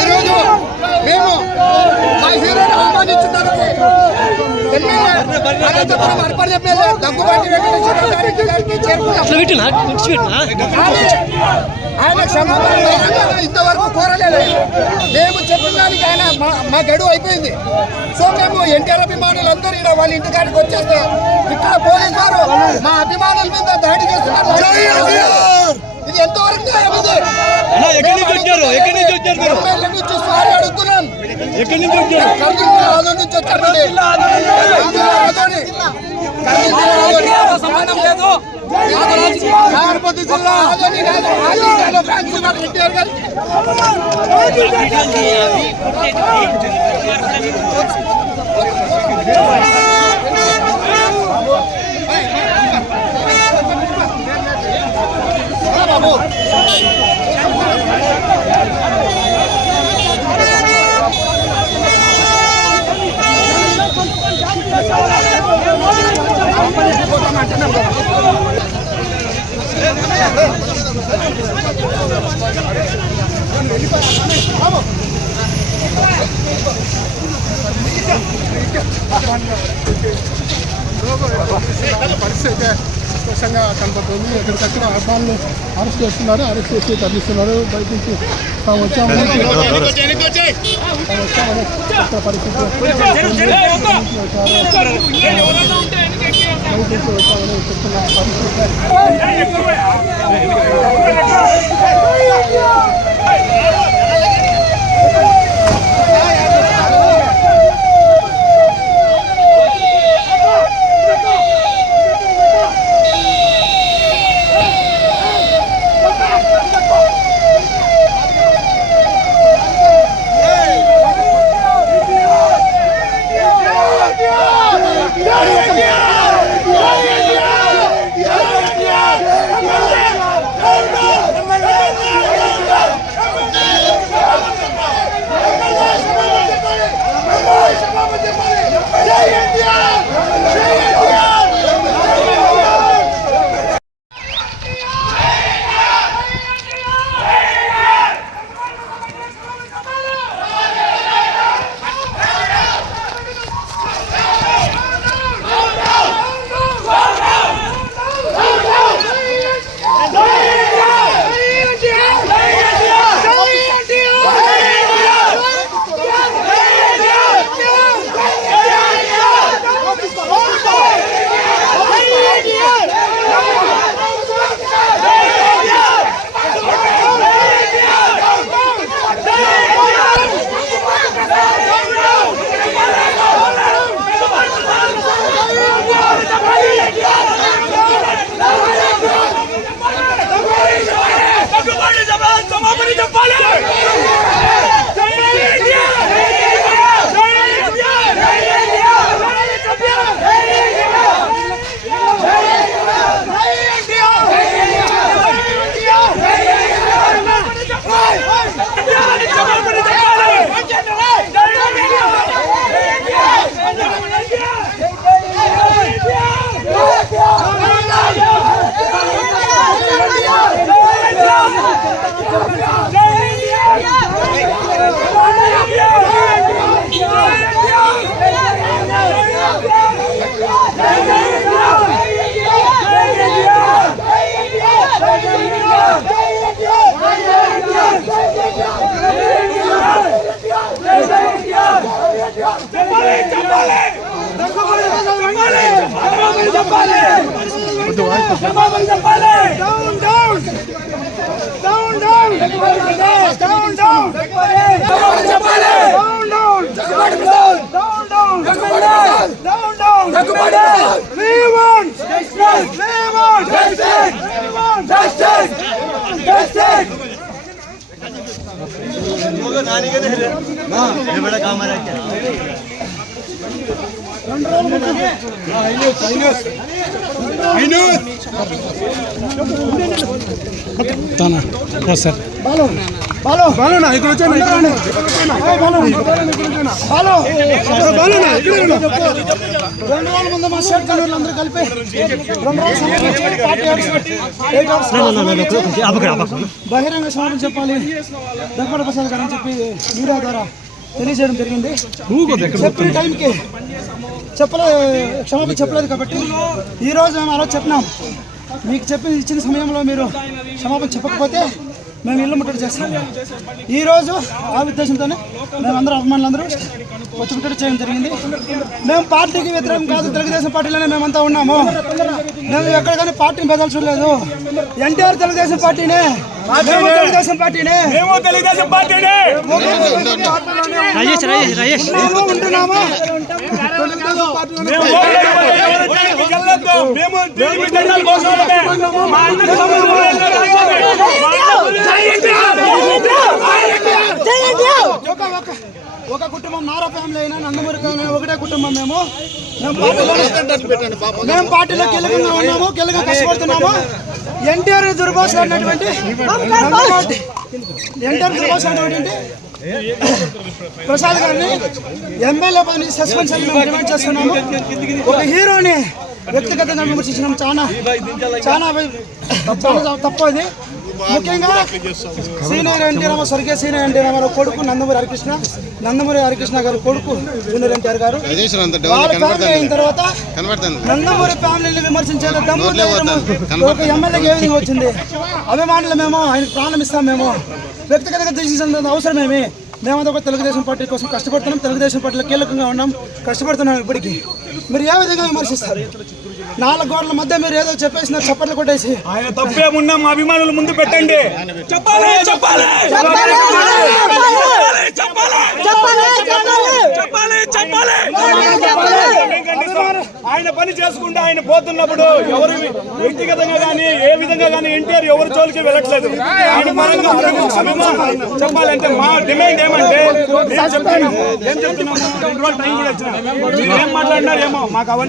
ఈరోజు మేము మా హీరోని అవమానించున్నందుకు దగ్గుబాటి వెంకటేశ్వర గారికి ఆయన క్షమాపణ ఇంతవరకు కోరలేదు. మేము చెప్పిన దానికి ఆయన మా గడువు అయిపోయింది. సో మేము ఎన్టీఆర్ అభిమానులందరూ ఇక్కడ వాళ్ళ ఇంటికాడికి వచ్చేస్తే ఇక్కడ పోలీసు వారు మా అభిమానుల మీద దాడి చేస్తున్నారు. ఇది ఎంతవరకు న్యాయం? ఇది నుంచి సారీ అడుగుతున్నాం. కర్నూలు నుంచి వచ్చామండి. సంబంధం లేదు. ఎన్టీఆర్ గారికి పరిస్థితి స్పష్టంగా కనపడుతుంది. ఎక్కడికక్కడ అభిమానులు అరెస్ట్ చేస్తున్నారు, అరెస్ట్ చేసి తరలిస్తున్నారు. బయట నుంచి వచ్చామని పరిస్థితి చెప్తున్న సార్ బాలోనా ఇక్కడ వచ్చాను 200 మంది మా స్టేట్ కన్వీనర్లు అందరూ కలిపి 2 రోజులు బహిరంగ సమావేశం చెప్పాలి దగ్గర ప్రసాద్ గారు అని చెప్పి మీడియా ద్వారా తెలియజేయడం జరిగింది. చెప్పిన టైంకి క్షమాపణ చెప్పలేదు కాబట్టి ఈరోజు మేము అలా చెప్పినాం. మీకు ఇచ్చిన సమయంలో మీరు క్షమాపణ చెప్పకపోతే మేము ఇల్లు ముట్టడి చేస్తాం. ఈరోజు ఆ ఉద్దేశంతోనే మేమందరం అభిమానులందరూ వచ్చి ముట్టడి చేయడం జరిగింది. మేము పార్టీకి వ్యతిరేకం కాదు, తెలుగుదేశం పార్టీలోనే మేమంతా ఉన్నాము. మేము ఎక్కడ కానీ పార్టీని బదలు చూడలేదు. ఎన్టీఆర్ తెలుగుదేశం పార్టీనే, తెలుగుదేశం పార్టీనే ఉంటున్నాము. ఒక కుటుంబం నారా ఫ్యామిలీ అయినా నందమూరి ఫ్యామిలీ ఒకటే కుటుంబం. మేము పార్టీలో కీలకంగా ఉన్నాము, కీలకంగా కష్టపడుతున్నాము. ఎన్టీఆర్ దుర్భాష అన్నటువంటి ప్రసాద్ గారిని ఎమ్మెల్యే పని సస్పెన్షన్ డిమాండ్ చేస్తున్నాము. ఒక హీరోని వ్యక్తిగతంగా విమర్శించడం చాలా తప్పు. అది ముఖ్యంగా సీనియర్ ఎన్టీ రామారావు, స్వర్గీయ సీనియర్ ఎన్టీ రామారావు కొడుకు నందమూరి హరికృష్ణ గారు కొడుకు జూనియర్ ఎన్టీఆర్ గారు వాళ్ళ ఫ్యామిలీ అయిన తర్వాత నందమూరి ఫ్యామిలీని విమర్శించేది దమ్ము ఒక ఎమ్మెల్యేకి ఏ విధంగా వచ్చింది? అభిమానులు మేము ఆయనకు ప్రాణం ఇస్తాం. మేము వ్యక్తిగతంగా తీసేసిన అవసరమేమి? మేమంతా ఒక తెలుగుదేశం పార్టీ కోసం కష్టపడుతున్నాం, తెలుగుదేశం పార్టీలో కీలకంగా ఉన్నాం, కష్టపడుతున్నాం. ఇప్పటికీ మీరు ఏ విధంగా విమర్శిస్తారు? 4 గోడల మధ్య మీరు ఏదో చెప్పేసిన చప్పట్లు కొట్టేసి ఆయన తప్పేమున్నా మా అభిమానుల ముందు పెట్టండి. ఆయన పని చేసుకుంటే ఆయన పోతున్నప్పుడు ఎవరు వ్యక్తిగతంగా కానీ ఏ విధంగా కానీ ఎన్టీఆర్ ఎవరి జోలికి వెళ్ళట్లేదు. ఆయన చెప్పాలంటే మా డిమాండ్ ఏమంటే ఏం చెప్తున్నాము 2 రోజులు టైం కూడా ఇచ్చినా ఏం మాట్లాడినారేమో మాకు అవన్నీ